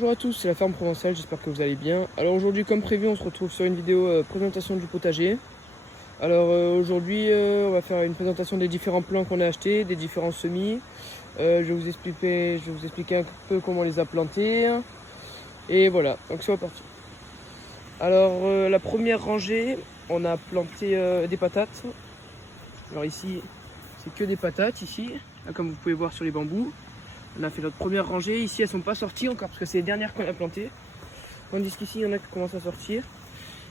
Bonjour à tous, c'est la ferme provençale, j'espère que vous allez bien. Alors aujourd'hui, comme prévu, on se retrouve sur une vidéo présentation du potager. Alors aujourd'hui, on va faire une présentation des différents plants qu'on a achetés, des différents semis. Je vais vous expliquer un peu comment on les a plantés. Et voilà, donc c'est parti. Alors la première rangée, on a planté des patates. Alors ici, c'est que des patates ici, là, comme vous pouvez voir sur les bambous. On a fait notre première rangée. Ici, elles sont pas sorties encore parce que c'est les dernières qu'on a plantées. Tandis qu'ici, il y en a qui commencent à sortir.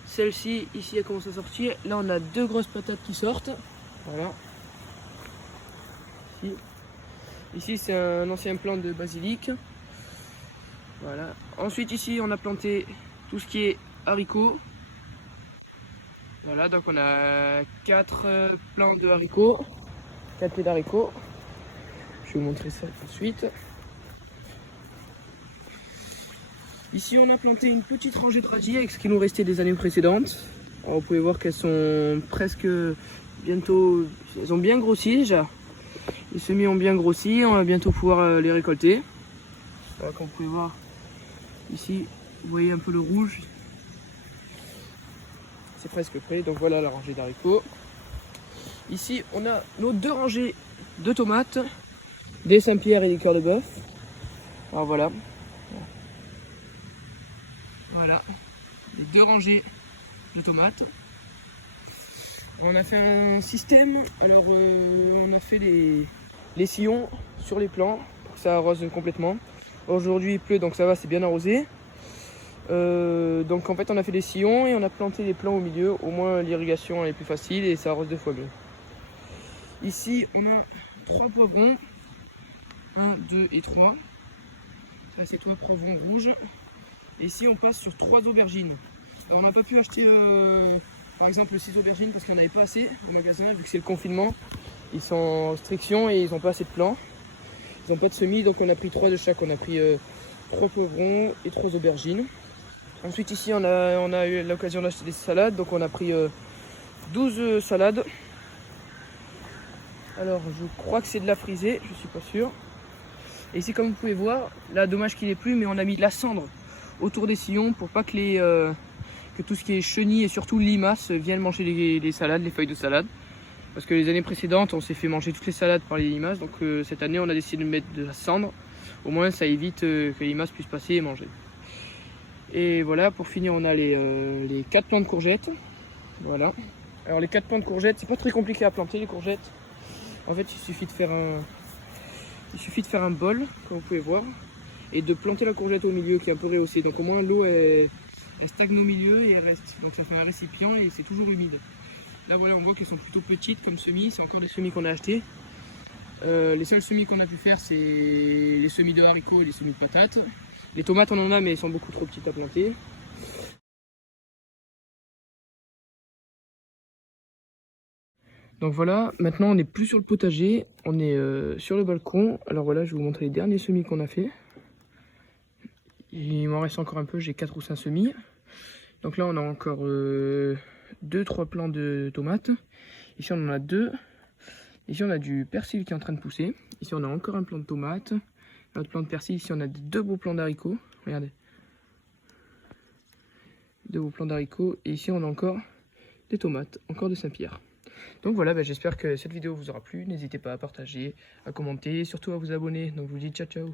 Celle-ci, ici, elle commence à sortir. Là, on a deux grosses patates qui sortent. Voilà. Ici, c'est un ancien plant de basilic. Voilà. Ensuite, ici, on a planté tout ce qui est haricots. Voilà, donc on a 4 plants de haricots. 4 pieds d'haricots. Je vais vous montrer ça tout de suite. Ici, on a planté une petite rangée de radis avec ce qui nous restait des années précédentes. Alors, vous pouvez voir qu'elles sont presque bientôt... Elles ont bien grossi déjà. Les semis ont bien grossi, on va bientôt pouvoir les récolter. Voilà, comme vous pouvez voir ici, vous voyez un peu le rouge. C'est presque prêt, donc voilà la rangée d'haricots. Ici, on a nos deux rangées de tomates, des Saint-Pierre et des cœurs de bœuf. Alors voilà. Voilà, les deux rangées de tomates. On a fait un système, alors on a fait les sillons sur les plants pour que ça arrose complètement. Aujourd'hui il pleut donc ça va, c'est bien arrosé. Donc en fait on a fait des sillons et on a planté les plants au milieu, au moins l'irrigation est plus facile et ça arrose 2 fois mieux. Ici on a 3 poivrons, 1, 2 et 3. Ça c'est 3 poivrons rouges. Et ici on passe sur 3 aubergines. Alors on n'a pas pu acheter par exemple 6 aubergines parce qu'il n'y en avait pas assez au magasin vu que c'est le confinement. Ils sont en restriction et ils n'ont pas assez de plants. Ils n'ont pas de semis donc on a pris 3 de chaque. On a pris 3 poivrons et 3 aubergines. Ensuite ici on a eu l'occasion d'acheter des salades. Donc on a pris 12 salades. Alors je crois que c'est de la frisée, je suis pas sûr. Et ici comme vous pouvez voir, là dommage qu'il n'y ait plus mais on a mis de la cendre autour des sillons pour pas que que tout ce qui est chenilles et surtout limaces viennent manger les salades, les feuilles de salade. Parce que les années précédentes, on s'est fait manger toutes les salades par les limaces. Donc cette année, on a décidé de mettre de la cendre. Au moins, ça évite que les limaces puissent passer et manger. Et voilà, pour finir, on a les 4 plants de courgettes. Voilà. Alors les 4 plants de courgettes, c'est pas très compliqué à planter les courgettes. En fait, il suffit de faire un bol, comme vous pouvez voir, et de planter la courgette au milieu qui est un peu rehaussé. Donc au moins l'eau elle stagne au milieu et elle reste. Donc ça fait un récipient et c'est toujours humide. Là voilà, on voit qu'elles sont plutôt petites comme semis. C'est encore des semis qu'on a achetés. Les seuls semis qu'on a pu faire, c'est les semis de haricots et les semis de patates. Les tomates on en a mais elles sont beaucoup trop petites à planter. Donc voilà, maintenant on n'est plus sur le potager, on est sur le balcon. Alors voilà, je vais vous montrer les derniers semis qu'on a fait. Il m'en reste encore un peu, j'ai 4 ou 5 semis. Donc là on a encore 2-3 plants de tomates. Ici on en a 2. Ici on a du persil qui est en train de pousser. Ici on a encore un plant de tomates. Un autre plant de persil. Ici on a 2 beaux plants d'haricots. Regardez. 2 beaux plants d'haricots. Et ici on a encore des tomates, encore de Saint-Pierre. Donc voilà, j'espère que cette vidéo vous aura plu. N'hésitez pas à partager, à commenter, surtout à vous abonner. Donc je vous dis ciao ciao.